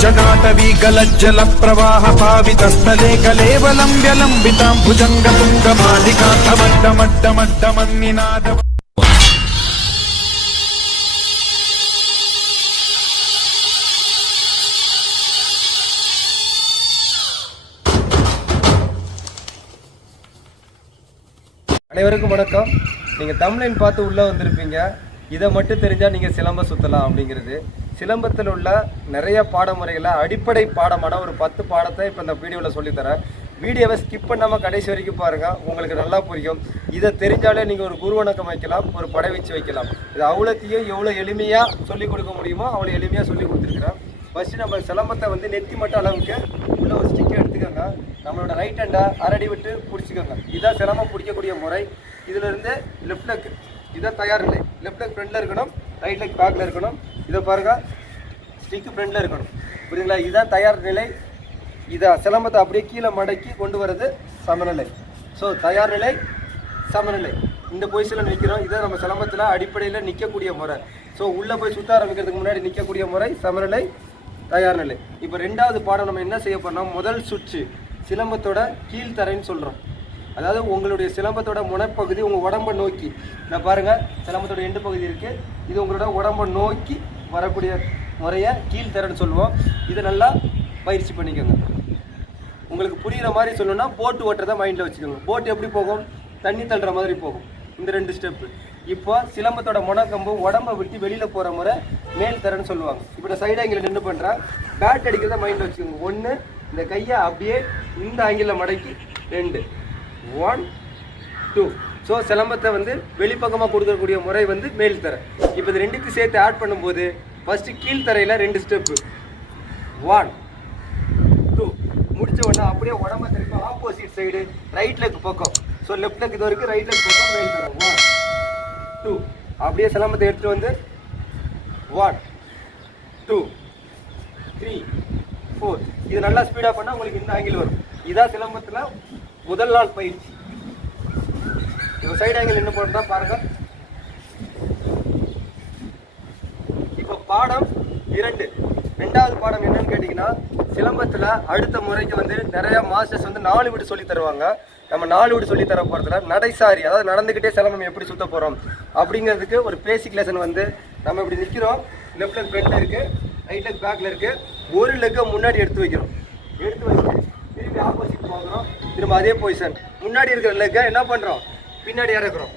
जटाटवी गलज्जल प्रवाह पावितस्थले कलेवलं व्यलम्बितां भुजङ्गतुङ्गमालिकान्तमड्डमड्डमड्डमन्निनाद அனைவருக்கும் வணக்கம் நீங்கள் தமிழின் பார்த்து உள்ளே வந்திருப்பீங்க இதை மட்டும் தெரிஞ்சால் நீங்கள் சிலம்ப சுற்றலாம் அப்படிங்கிறது சிலம்பத்தில் உள்ள நிறைய பாடமுறைகளை அடிப்படை பாடமான ஒரு பத்து பாடத்தை இப்போ இந்த வீடியோவில் சொல்லித்தரேன். வீடியோவை ஸ்கிப் பண்ணாமல் கடைசி வரைக்கும் பாருங்கள் உங்களுக்கு நல்லா புரியும். இதை தெரிஞ்சாலே நீங்கள் ஒரு குருவணக்கம் வைக்கலாம் ஒரு படை வச்சு வைக்கலாம். இது அவ்வளோத்தையும் எவ்வளோ எளிமையாக சொல்லிக் கொடுக்க முடியுமோ அவ்வளோ எளிமையாக சொல்லி கொடுத்துருக்குறேன். ஃபஸ்ட்டு நம்ம சிலம்பத்தை வந்து நெத்தி மட்டும் அளவுக்கு உள்ள ஒரு ஸ்டிக்கை எடுத்துக்கோங்க. நம்மளோட ரைட் ஹேண்டை அரடி விட்டு பிடிச்சிக்கோங்க. இதான் சிலம்பம் பிடிக்கக்கூடிய முறை. இதிலிருந்து லெஃப்ட் லெக் இதான் தயார் இல்லை லெஃப்ட் லெக் ஃப்ரெண்டில் இருக்கணும் ரைட் லெக் பேக்கில் இருக்கணும். இதை பாருங்க. ஸ்டிக்கு ஃப்ரெண்டில் இருக்கணும். புரியுதுங்களா? இதுதான் தயார் நிலை. இதை சிலம்பத்தை அப்படியே கீழே மடக்கி கொண்டு வர்றது சமநிலை. ஸோ தயார் நிலை சமநிலை. இந்த பொசிஷனில் நிற்கிறோம் இதை நம்ம சிலம்பத்தில் அடிப்படையில் நிற்கக்கூடிய முறை. ஸோ உள்ளே போய் சுற்ற ஆரம்பிக்கிறதுக்கு முன்னாடி நிற்கக்கூடிய முறை சமநிலை தயார் நிலை. இப்போ ரெண்டாவது பாடம் நம்ம என்ன செய்ய போறோம் முதல் சுற்று சிலம்பத்தோட கீழ்த்தரைன்னு சொல்கிறோம் அதாவது உங்களுடைய சிலம்பத்தோட முனைப்பகுதி உங்கள் உடம்பை நோக்கி. நான் பாருங்கள் சிலம்பத்தோட எண்டு பகுதி இருக்குது இது உங்களோட உடம்பை நோக்கி வரக்கூடிய முறையை கீழ்த்தரன்னு சொல்லுவோம். இதை நல்லா பயிற்சி பண்ணிக்கோங்க. உங்களுக்கு புரிகிற மாதிரி சொல்லணும்னா போட்டு ஓட்டுறதை மைண்டில் வச்சுக்கோங்க. போட்டு எப்படி போகும்? தண்ணி தள்ளுற மாதிரி போகும். இந்த ரெண்டு ஸ்டெப்பு இப்போ சிலம்பத்தோட முனக்கம்பு உடம்பை விட்டு வெளியில் போகிற முறை மேல் தரன்னு சொல்லுவாங்க. இப்போ நான் சைடு ஆங்கிள் நின்று பண்ணுறேன் பேட் அடிக்கிறத மைண்டில் வச்சுக்கோங்க. ஒன்று இந்த கையை அப்படியே இந்த ஆங்கிளில் மடக்கி ரெண்டு. ஒன் டூ ஸோ சிலம்பத்தை வந்து வெளிப்பக்கமாக கொடுக்கக்கூடிய முறை வந்து மேல் தரை. இப்போ இது ரெண்டுத்தையும் சேர்த்து ஆட் பண்ணும்போது ஃபஸ்ட்டு கீழ்த்தரையில் ரெண்டு ஸ்டெப்பு ஒன் டூ முடிச்ச உடனே அப்படியே உடம்ப திரும்ப ஆப்போசிட் சைடு ரைட் லெக் பக்கம். ஸோ லெஃப்ட் லெக் இது வரைக்கும் ரைட் லெக் பக்கம் மேல் தரம் ஒன் டூ அப்படியே சிலம்பத்தை எடுத்துகிட்டு வந்து ஒன் டூ த்ரீ ஃபோர் இது நல்லா ஸ்பீடாக பண்ணால் உங்களுக்கு இந்த ஆங்கிள் வரும். இதான் சிலம்பத்தில் முதல் நாள் பயிற்சி. இப்போ சைடு ஆங்கிள் என்ன பண்ணுறா பாருங்க. இப்போ பாடம் இரண்டு. ரெண்டாவது பாடம் என்னன்னு கேட்டிங்கன்னா சிலம்பத்தில் அடுத்த முறைக்கு வந்து நிறைய மாஸ்டர்ஸ் வந்து நாலு வீடு சொல்லி தருவாங்க. நம்ம நாலு வீடு சொல்லி தர போகிறதுல நடைசாரி அதாவது நடந்துக்கிட்டே சிலம்பம் எப்படி சுத்த போகிறோம் அப்படிங்கிறதுக்கு ஒரு பேசிக் லெசன் வந்து நம்ம இப்படி நிற்கிறோம் லெஃப்ட் லெக் ஃப்ரண்ட்ல இருக்குது ரைட் லெக் பேக்கில் இருக்குது ஒரு லெக்கை முன்னாடி எடுத்து வைக்கிறோம். எடுத்து வச்சு திரும்பி ஆப்போசிட் போகிறோம். திரும்ப அதே பொசிஷன் முன்னாடி இருக்கிற லெக்கை என்ன பண்ணுறோம் பின்னாடி இறக்குறோம்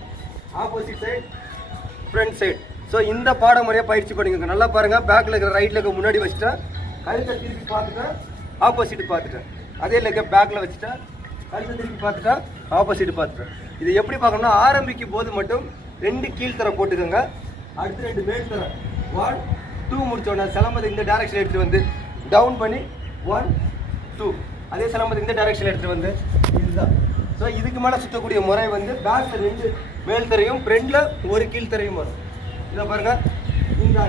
opposite side front side so இந்த பாடமுறையை பயிற்சி பண்ணிக்கோங்க. நல்லா பாருங்கள் பேக்கில் இருக்கிற ரைட்டில் இருக்க முன்னாடி வச்சுட்டேன் கழுத்தை திருப்பி பார்த்துட்டேன் ஆப்போசிட் பார்த்துட்டேன் அதே லெக்கை பேக்கில் வச்சுட்டேன் கழுத்தை திருப்பி பார்த்துட்டேன் ஆப்போசிட் பார்த்துட்டேன் இது எப்படி பார்க்கணும்னா ஆரம்பிக்கும் போது மட்டும் ரெண்டு கீழ்த்தர போட்டுக்கோங்க. அடுத்து ரெண்டு மேல் தர ஒன் டூ முடிச்சோடனே சிலம்பத்தை இந்த டைரக்ஷன் எடுத்துகிட்டு வந்து டவுன் பண்ணி ஒன் டூ அதே சிலம்பத்தை இந்த டைரக்ஷன் எடுத்துட்டு வந்து இதுதான். ஸோ இதுக்கு மேலே சுற்றக்கூடிய முறை வந்து பேக் ரெண்டு மேல் தரையும் ஃப்ரண்ட்ல ஒரு கீழ் தரையும் வரும். இதை பாருங்கள் இந்த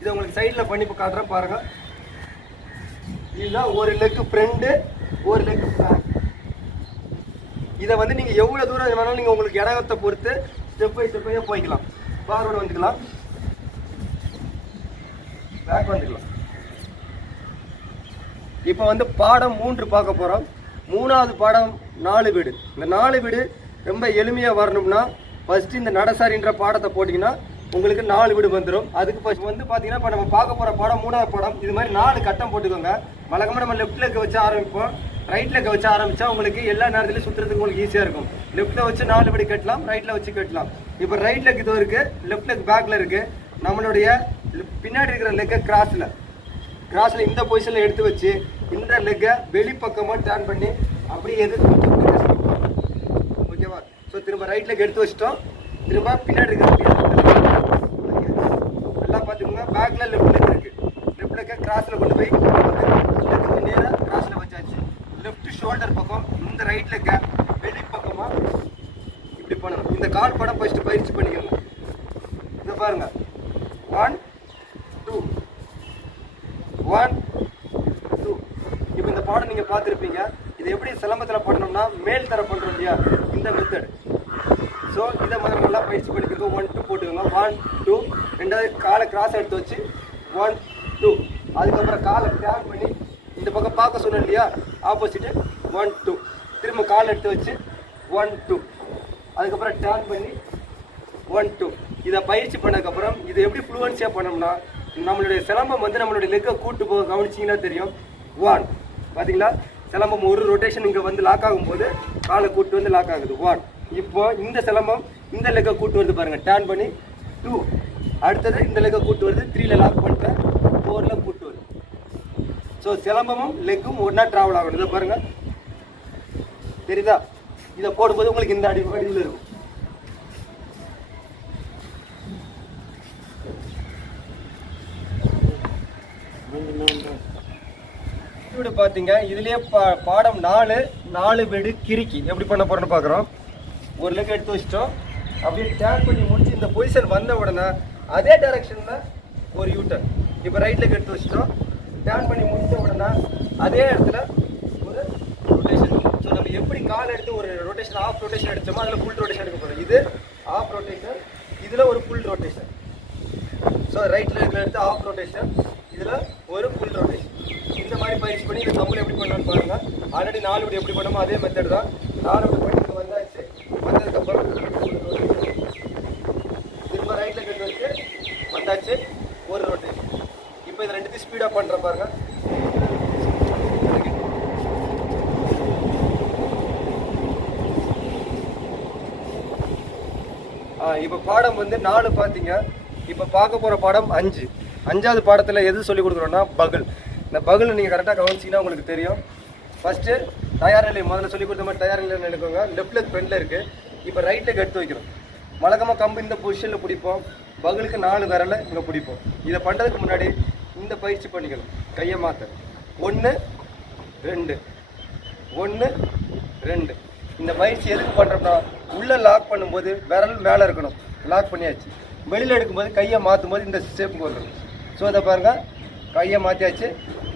இதை உங்களுக்கு சைடில் பண்ணி இப்போ காட்டுறேன் பாருங்கள் இதுதான் ஒரு லெக்கு ஃப்ரெண்டு ஒரு லெக்கு பேக் இதை வந்து நீங்கள் எவ்வளோ தூரம் வேணாலும் நீங்கள் உங்களுக்கு இடத்தை பொறுத்து ஸ்டெப் பை ஸ்டெப்பாக போய்க்கலாம். ஃபார்வர்டு வந்துக்கலாம். பேக் வந்துக்கலாம். இப்போ வந்து பாடம் மூன்று பார்க்க போகிறோம் மூணாவது பாடம் நாலு வீடு. இந்த நாலு வீடு ரொம்ப எளிமையாக வரணும்னா ஃபஸ்ட்டு இந்த நடசாரின்ற பாடத்தை போட்டிங்கன்னா உங்களுக்கு நாலு வீடு வந்துடும் அதுக்கு ஃபஸ்ட் வந்து பார்த்தீங்கன்னா இப்போ நம்ம பார்க்க போகிற படம் மூணாவது படம் இது மாதிரி நாலு கட்டம் போட்டுக்கோங்க. வழக்கமாக நம்ம லெஃப்ட் இருக்க வச்சு ஆரம்பிப்போம். ரைட் லெக் வச்சு ஆரம்பித்தா உங்களுக்கு எல்லா நேரத்துலையும் சுற்றுறதுக்கு உங்களுக்கு ஈஸியாக இருக்கும். லெஃப்ட்டில் வச்சு நாலு வீடு கட்டலாம் ரைட்டில் வச்சு கட்டலாம். இப்போ ரைட் லெக் இது இருக்குது லெஃப்ட் லெக் பேக்கில் இருக்குது நம்மளுடைய பின்னாடி இருக்கிற லெக்கை கிராஸில் கிராஸில் இந்த பொசிஷனில் எடுத்து வச்சு இந்த லெக்கை வெளிப்பக்கமாக டேர்ன் பண்ணி அப்படியே எதிர்த்து ஓகேவா? ஸோ திரும்ப ரைட்டில் எடுத்து வச்சிட்டோம். திரும்ப பின்னாடி இருக்கிற நல்லா பார்த்துக்கோங்க. பேக்கில் லெஃப்ட் லெக் இருக்குது லெஃப்ட் லெக்கை கிராஸில் கொண்டு போய் லெக்கு நேராக கிராஸில் வச்சாச்சு. லெஃப்ட் ஷோல்டர் பக்கம் இந்த ரைட் லெக்கை வெளிப்பக்கமாக இப்படி பண்ணணும். இந்த கால் படம் ஃபஸ்ட்டு பயிற்சி பண்ணிக்கோங்க இதை பாருங்க. ஒன் டூ ஒன் டூ இப்போ இந்த பாடம் நீங்கள் பார்த்துருப்பீங்க. இது எப்படி சிலம்பத்தில் பண்ணணும்னா மேல் தர பண்ணுறோம் இல்லையா? இந்த மெத்தட் ஸோ இதை மாதிரி நல்லா பயிற்சி பண்ணிக்கிறோம் ஒன் டூ போட்டுக்கோங்க. ஒன் டூ ரெண்டாவது காலை கிராஸ் எடுத்து வச்சு ஒன் டூ அதுக்கப்புறம் காலை டேக் பண்ணி இந்த பக்கம் பார்க்க சொன்னேன் இல்லையா? ஆப்போசிட்டு ஒன் டூ திரும்ப கால் எடுத்து வச்சு ஒன் டூ அதுக்கப்புறம் டேன் பண்ணி ஒன் டூ இதை பயிற்சி பண்ணதுக்கப்புறம் இது எப்படி ஃப்ளூவன்ஸியாக பண்ணோம்னா நம்மளுடைய சிலம்பம் வந்து நம்மளுடைய லெக்கை கூட்டு போக கவனிச்சிங்கன்னா தெரியும். ஒன் பார்த்தீங்களா சிலம்பம் ஒரு ரொட்டேஷன் இங்கே வந்து லாக் ஆகும்போது காலை கூட்டு வந்து லாக் ஆகுது. ஒன் இப்போ இந்த சிலம்பம் இந்த லெக்கை கூட்டு வருது பாருங்க. டேர்ன் பண்ணி டூ அடுத்தது இந்த லெக்கை கூட்டு வருது. த்ரீல லாக் பண்ணிட்டேன் ஃபோரில் கூட்டு வருது. ஸோ சிலம்பமும் லெக்கும் ஒன்றா ட்ராவல் ஆகணும். இதை பாருங்க. தெரியுதா? இதை போடும்போது உங்களுக்கு இந்த அடி அடியில் இருக்கும் வீடு பார்த்தீங்க இதுலேயே பா பாடம் நாலு நாலு வீடு கிறுக்கி. எப்படி பண்ண போகிறோன்னு பார்க்குறோம் ஒரு லெக் எடுத்து வச்சிட்டோம். அப்படியே டேன் பண்ணி முடிச்சு இந்த பொசிஷன் வந்த உடனே அதே டைரக்ஷனில் ஒரு யூட்டர்ன் இப்போ ரைட் லெக் எடுத்து வச்சிட்டோம். டேன் பண்ணி முடிச்ச உடனே அதே இடத்துல ஒரு ரொட்டேஷன் ஸோ நம்ம எப்படி கால் எடுத்து ஒரு ரொட்டேஷன் ஆஃப் ரொட்டேஷன் எடுத்தோமோ அதில் ஃபுல் ரொட்டேஷன் எடுக்க போகிறோம் இது ஆஃப் ரொட்டேஷன் இதில் ஒரு ஃபுல் ரொட்டேஷன் ஸோ ரைட் லெக்கில் எடுத்து ஆஃப் ரொட்டேஷன் இதில் ஒரு ஃபுல் ரொட்டேஷன் இந்த மாதிரி பயிற்சி பண்ணி இந்த தமிழ் எப்படி பண்ணலாம்னு பாருங்க. ஆல்ரெடி நாலு விட எப்படி பண்ணமோ அதே மெத்தட் தான். நாலு விட பண்ணி இங்க வந்தாச்சு. வந்ததுக்கப்புறம் திரும்ப ரைட்டில் கட்டு வச்சு வந்தாச்சு. ஒரு ரோட்டு இப்போ இது ரெண்டுத்தையும் ஸ்பீடாக பண்ணுற பாருங்க. இப்போ பாடம் வந்து நாலு பார்த்தீங்க இப்போ பார்க்க போகிற பாடம் அஞ்சு. அஞ்சாவது பாடத்தில் எது சொல்லி கொடுக்குறோன்னா பகல். இந்த பகுல நீங்கள் கரெக்டாக கவனிச்சிங்கன்னா உங்களுக்கு தெரியும். ஃபஸ்ட்டு தயார் நிலை முதல்ல சொல்லி கொடுத்த மாதிரி தயார் நிலையில் எடுக்கோங்க லெஃப்ட் லெக் ஃப்ரெண்டில் இருக்குது இப்போ ரைட் லெக் எடுத்து வைக்கிறோம். வழக்கமாக கம்பு இந்த பொசிஷனில் பிடிப்போம். பகுலுக்கு நாலு விரலை இங்கே பிடிப்போம். இதை பண்ணுறதுக்கு முன்னாடி இந்த பயிற்சி பண்ணிக்கணும். கையை மாற்ற ஒன்று ரெண்டு. ஒன்று ரெண்டு. இந்த பயிற்சி எதுக்கு பண்ணுறோம்னா உள்ளே லாக் பண்ணும்போது விரல் மேலே இருக்கணும். லாக் பண்ணியாச்சு. வெளியில் எடுக்கும்போது கையை மாற்றும் போது இந்த ஸ்டெப் வந்துடும் ஸோ இதை பாருங்கள் கையை மாற்றியாச்சு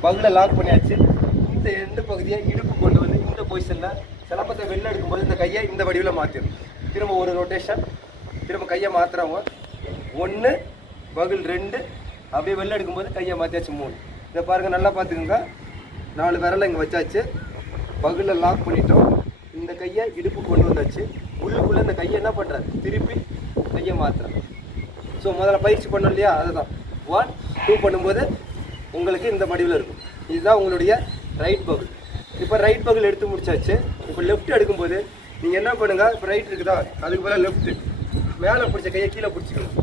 பகுல லாக் பண்ணியாச்சு. இந்த எந்த பகுதியை இடுப்பு கொண்டு வந்து இந்த பொசிஷனில் சிலம்பத்தை வெளில எடுக்கும்போது இந்த கையை இந்த வடிவில் மாற்றிடும் திரும்ப ஒரு ரொட்டேஷன் திரும்ப கையை மாற்றுறவங்க ஒன்று பகுல் ரெண்டு அப்படியே வெளில எடுக்கும்போது கையை மாற்றியாச்சு மூணு. இதை பாருங்கள் நல்லா பார்த்துக்கோங்க. நாலு விரலை இங்கே வச்சாச்சு. பகுல லாக் பண்ணிட்டோம். இந்த கையை இடுப்பு கொண்டு வந்தாச்சு. உள்ளுக்குள்ளே இந்த கையை என்ன பண்ணுறாரு திருப்பி கையை மாற்றுறாரு ஸோ முதல்ல பயிற்சி பண்ணோம் இல்லையா? அதுதான். ஒன் டூ பண்ணும்போது உங்களுக்கு இந்த வடிவில் இருக்கும். இதுதான் உங்களுடைய ரைட் பகுல் இப்போ ரைட் பகுல் எடுத்து முடிச்சாச்சு. இப்போ லெஃப்ட் எடுக்கும்போது நீங்கள் என்ன பண்ணுங்கள் இப்போ ரைட் இருக்குதா? அதுக்கு பதிலாக லெஃப்ட்டு மேலே பிடிச்ச கையை கீழே பிடிச்சிக்கணும்.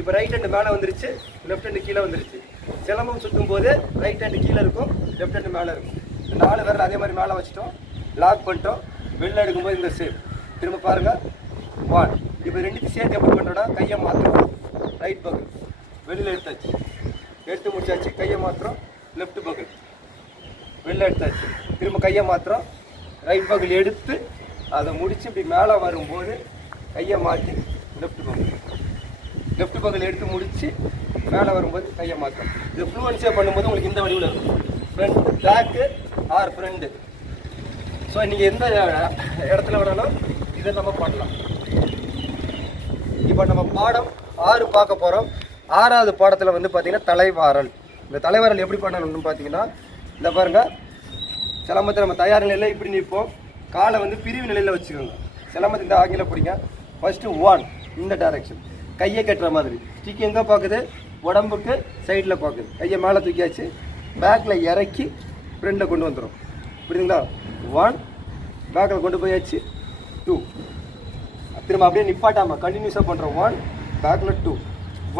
இப்போ ரைட் ஹேண்டு மேலே வந்துருச்சு. லெஃப்ட் ஹேண்டு கீழே வந்துருச்சு. சிலம்பம் சுற்றும் போது ரைட் ஹேண்டு கீழே இருக்கும். லெஃப்ட் ஹேண்டு மேலே இருக்கும். நாலு விரல் அதே மாதிரி மேலே வச்சுட்டோம். லாக் பண்ணிட்டோம். வெளில எடுக்கும்போது இந்த சேப் திரும்ப பாருங்கள் ஒன் இப்போ ரெண்டுத்தையும் சேர்த்து எப்படி பண்ணுறோன்னா கையை மாற்றணும் ரைட் பக்கல் வெளியில் எடுத்தாச்சு. எடுத்து முடிச்சாச்சு. கையை மாத்திரம் லெஃப்ட் பக்கல் வெளில எடுத்தாச்சு. திரும்ப கையை மாற்றுறோம் ரைட் பக்கல் எடுத்து அதை முடித்து இப்படி மேலே வரும்போது கையை மாற்றி லெஃப்ட் பக்கல் லெஃப்ட் பக்கல் எடுத்து முடித்து மேலே வரும்போது கையை மாற்றம் இது ஃப்ளூவன்சியாக பண்ணும்போது உங்களுக்கு இந்த வடிவில் இருக்கும். Front back or front so நீங்கள் எந்த இடத்துல வேணாலும் இதை நம்ம பண்ணலாம். இப்போ நம்ம பாடம் ஆறு பார்க்க போகிறோம் ஆறாவது பாடத்தில் வந்து பார்த்தீங்கன்னா தலைவாரல் இந்த தலைவாரல் எப்படி பண்ணணும்னு பார்த்தீங்கன்னா இந்த பாருங்க சிலம்பத்தை நம்ம தயார் நிலையில் இப்படி நிற்போம். காலை வந்து பிரிவு நிலையில் வச்சுக்கோங்க. சிலம்பத்தை இந்த ஆங்கில பிடிங்க. ஃபஸ்ட்டு ஒன் இந்த டைரக்ஷன் கையை கட்டுற மாதிரி. ஸ்டிக் எங்கே பார்க்குது உடம்புக்கு சைடில் பார்க்குது கையை மேலே தூக்கியாச்சு. பேக்கில் இறக்கி ஃப்ரெண்டில் கொண்டு வந்துடும் புரியுதுங்களா? ஒன் பேக்கில் கொண்டு போயாச்சு. டூ திரும்ப அப்படியே நிப்பாட்டாமல் கண்டினியூஸாக பண்ணுறோம் ஒன் பேக்கில் two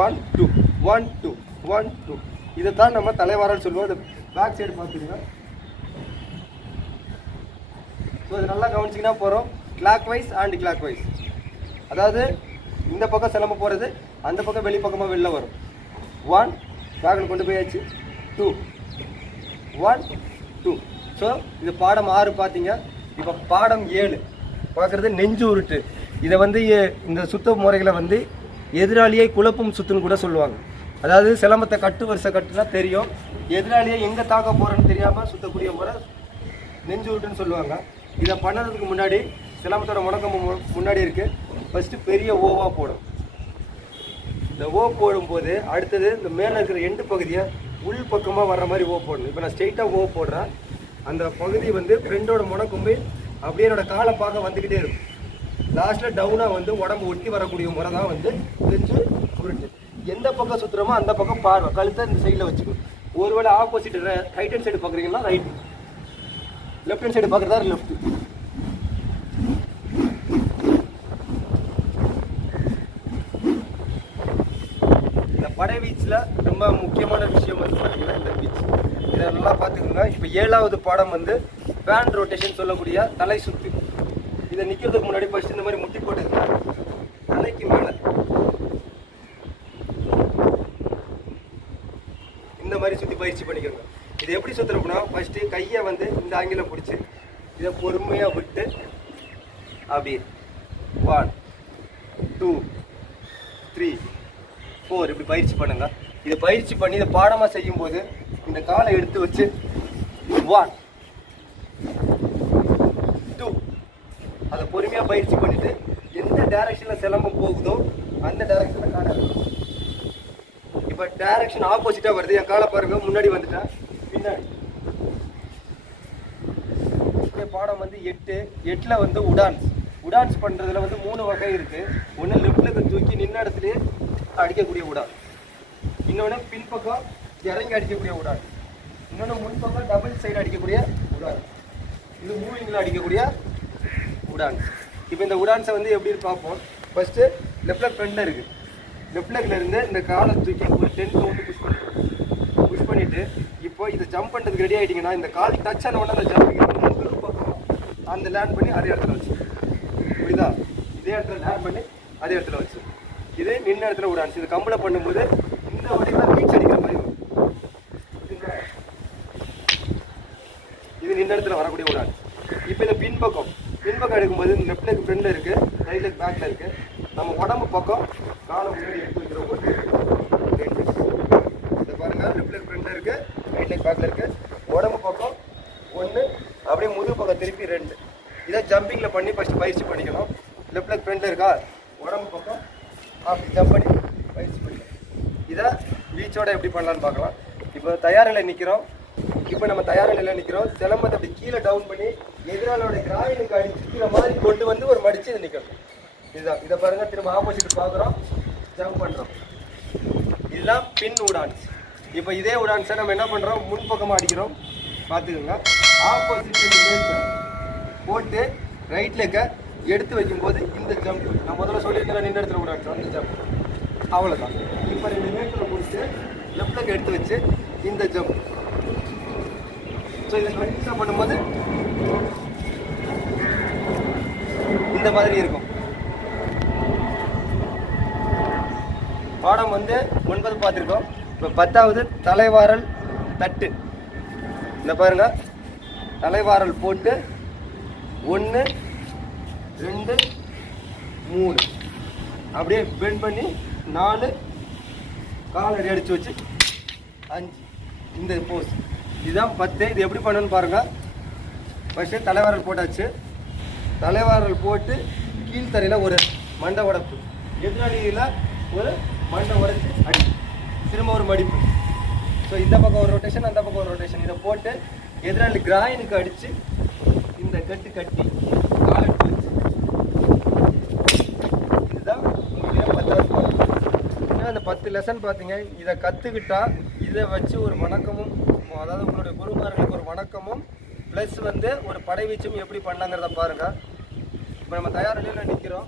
one two one two one two இதை தான் நம்ம தலைவாரல் சொல்லுவோம். இந்த பேக் சைடு பார்த்துருங்க ஸோ இது நல்லா கவனிச்சிங்கன்னா போகிறோம் clockwise and clockwise அதாவது இந்த பக்கம் சிலம்ப போகிறது அந்த பக்கம் வெளிப்பக்கமாக வெளில வரும். ஒன் பேக்கில் கொண்டு போயாச்சு. டூ ஒன் டூ ஸோ இது பாடம் ஆறு பார்த்தீங்க. இப்போ பாடம் ஏழு. பார்க்குறது நெஞ்சு உருட்டு. இதை வந்து இந்த சுத்த முறைகளை வந்து எதிராளியை குழப்பும் சுத்துன்னு கூட சொல்லுவாங்க. அதாவது சிலம்பத்தை கட்டு வரிசை கட்டுனா தெரியும். எதிராளியை எங்கே தாக்க போகிறேன்னு தெரியாமல் சுத்தக்கூடிய முறை நெஞ்சு விட்டுன்னு சொல்லுவாங்க. இதை பண்ணுறதுக்கு முன்னாடி சிலம்பத்தோட முடக்கம் மு- முன்னாடி இருக்குது ஃபஸ்ட்டு பெரிய ஓவாக போடும். இந்த ஓ போடும்போது அடுத்தது இந்த மேலே இருக்கிற எண்டு பகுதியை உள் பக்கமாக வர்ற மாதிரி ஓ போடணும். இப்போ நான் ஸ்ட்ரெயிட்டாக ஓ போடுறேன். அந்த பகுதி வந்து ஃப்ரெண்டோட முடக்கம்பு அப்படியே என்னோடய காலை பார்க்க வந்துக்கிட்டே இருக்கும். லாஸ்ட்டில் டவுனாக வந்து உடம்பு ஒட்டி வரக்கூடிய முறை தான் வந்து வச்சு உருட்டு. எந்த பக்கம் சுற்றுறமோ அந்த பக்கம் பார்வை. கழுத்தை இந்த சைடில் வச்சுக்கணும். ஒருவேளை ஆப்போசிட் ரைட் ஹேண்ட் சைடு பார்க்குறீங்கன்னா ரைட் லெஃப்ட் ஹேண்ட் சைடு பார்க்குறதா லெஃப்ட் இந்த படை வீச்சில் ரொம்ப முக்கியமான விஷயம் வந்து பார்த்தீங்கன்னா இந்த பீச் இதை நல்லா பார்த்துக்கோங்க இப்போ ஏழாவது பாடம் வந்து பேண்ட் ரொட்டேஷன் சொல்லக்கூடிய தலை சுற்று இதை நிற்கிறதுக்கு முன்னாடி ஃபர்ஸ்ட் இந்த மாதிரி முட்டி போட்டுங்க தலைக்கு மேலே. இந்த மாதிரி சுற்றி பயிற்சி பண்ணிக்கோங்க. இது எப்படி சுற்றுறோம்னா ஃபஸ்ட்டு கையை வந்து இந்த ஆங்கிலம் பிடிச்சி இதை பொறுமையாக விட்டு அப்படி ஒன் டூ த்ரீ ஃபோர் இப்படி பயிற்சி பண்ணுங்க. இதை பயிற்சி பண்ணி இதை பாடமாக செய்யும்போது இந்த காலை எடுத்து வச்சு ஒன் டூ நல்லா பயிற்சி பண்ணிட்டு எந்த டைரக்ஷனில் சிலம்பம் போகுதோ அந்த டைரக்ஷனில் காலை இப்போ டைரக்ஷன் ஆப்போசிட்டாக வருது. என் காலை பாருங்க. முன்னாடி வந்துட்டேன் பின்னாடி. பாடம் வந்து எட்டு. எட்டில் வந்து உடான்ஸ். உடான்ஸ் பண்ணுறதுல வந்து மூணு வகை இருக்குது ஒன்று லெஃப்டில் தூக்கி நின்ன இடத்துலயே அடிக்கக்கூடிய உடான். இன்னொன்று பின்பக்கம் இறங்கி அடிக்கக்கூடிய உடான். இன்னொன்று முன்பக்கம் டபுள் சைடு அடிக்கக்கூடிய உடான். இது மூவிங்கில் அடிக்கக்கூடிய உடான்ஸ் இப்போ இந்த உடான்ஸை வந்து எப்படி பார்ப்போம். ஃபஸ்ட்டு லெஃப்ட் லெக் இருக்குது லெஃப்ட் லெக்ல இருந்து இந்த காலை தூக்கி ஒரு டென் கவுண்ட் புஷ் பண்ணிட்டு புஷ் பண்ணிவிட்டு இப்போ இதை ஜம்ப் பண்ணுறதுக்கு ரெடி ஆகிட்டிங்கன்னா இந்த கால் டச் ஆன உடனே அந்த ஜம்பிங் பக்கம் அந்த லேண்ட் பண்ணி அதே இடத்துல வச்சு. புரியுதா? இதே இடத்துல லேண்ட் பண்ணி அதே இடத்துல வச்சு. இது நின்ன இடத்துல விடாச்சு இது கம்பில் பண்ணும்போது இந்த வழியில் பீச் அடிக்கிற மாதிரி வரும். இது நின்ன இடத்துல வரக்கூடிய ஒரு இப்போ இந்த பின்பக்கம். பின்பக்கம் எடுக்கும்போது லெஃப்ட் லெக் ஃப்ரண்டில் இருக்குது ரைட் லெக் பேக்கில் இருக்குது நம்ம உடம்பு பக்கம் காலை முன்னாடி எடுத்து வைக்கிறோம் போது இதை பாருங்கள் லெஃப்ட் லெக் ஃப்ரண்டில் இருக்குது ரைட் லெக் பேக்கில் இருக்குது உடம்பு பக்கம் ஒன்று அப்படியே முதுகு பக்கம் திருப்பி ரெண்டு. இதை ஜம்பிங்கில் பண்ணி ஃபஸ்ட்டு பயிற்சி பண்ணிக்கணும். லெஃப்ட் லெக் ஃப்ரண்டில் இருக்கா? உடம்பு பக்கம் அப்படி ஜம்ப் பண்ணி பயிற்சி பண்ணிக்கணும். இதை பீச்சோட எப்படி பண்ணலான்னு பார்க்கலாம். இப்போ தயார் நிலை நிற்கிறோம் இப்போ நம்ம தயார் நிலையில் நிற்கிறோம் சிலம்பத்தை அப்படி கீழே டவுன் பண்ணி எதிராளோட கிராயினுக்கு அடிக்கிற மாதிரி கொண்டு வந்து ஒரு மடிச்சு இது நிற்கணும் இதுதான். இதை பாருங்க திரும்ப ஆப்போசிட் பார்க்குறோம். ஜம்ப் பண்ணுறோம் இதுதான் பின் உடான்ஸ். இப்போ இதே உடான்ஸை நம்ம என்ன பண்ணுறோம் முன்பக்கமாக அடிக்கிறோம். பார்த்துக்கோங்க. ஆப்போசிட் போட்டு ரைட் லெக்கை எடுத்து வைக்கும்போது இந்த ஜம்ப் நான் முதல்ல சொல்லியிருந்தேன் நின்று இடத்துல உடான்ஸ். அந்த ஜம்ப் அவ்வளோதான் இப்போ ரெண்டு மீட்டரை முடிச்சு லெஃப்ட் லெக் எடுத்து வச்சு இந்த ஜம்ப் ஸோ இதை கண்டினியூஸாக பண்ணும்போது இந்த மாதிரி இருக்கும். பாடம் வந்து ஒன்பது பார்த்துருக்கோம். இப்போ பத்தாவது தலைவாரல் தட்டு. இந்த பாருங்கள் தலைவாரல் போட்டு ஒன்று ரெண்டு மூணு. அப்படியே பெண்ட் பண்ணி நாலு காலடி அடித்து வச்சு அஞ்சு. இந்த போஸ் இதுதான் பத்து. இது எப்படி பண்ணணும்னு பாருங்கள் ஃபஸ்ட்டு தலைவாரல் போட்டாச்சு. தலைவாரல் போட்டு கீழ்த்தரையில் ஒரு மண்டை உடப்பு. எதிராளியில் ஒரு மண்டை உடச்சி அடி திரும்ப ஒரு மடிப்பு. ஸோ இந்த பக்கம் ஒரு ரொட்டேஷன் அந்த பக்கம் ஒரு ரொட்டேஷன் இதை போட்டு எதிராளி கிராயினுக்கு அடித்து இந்த கட்டு கட்டி காலட்டு வச்சு இதுதான் உங்களுடைய பத்தாவது பாடம். அந்த பத்து லெசன் பார்த்தீங்க இதை கற்றுக்கிட்டா இதை வச்சு ஒரு வணக்கமும் அதாவது உங்களுடைய குருமார்களுக்கு ஒரு வணக்கமும் ப்ளஸ் வந்து ஒரு படை வீச்சும் எப்படி பண்ணலாங்கிறத பாருங்கள் இப்போ நம்ம தயார் நிலையில் நிற்கிறோம்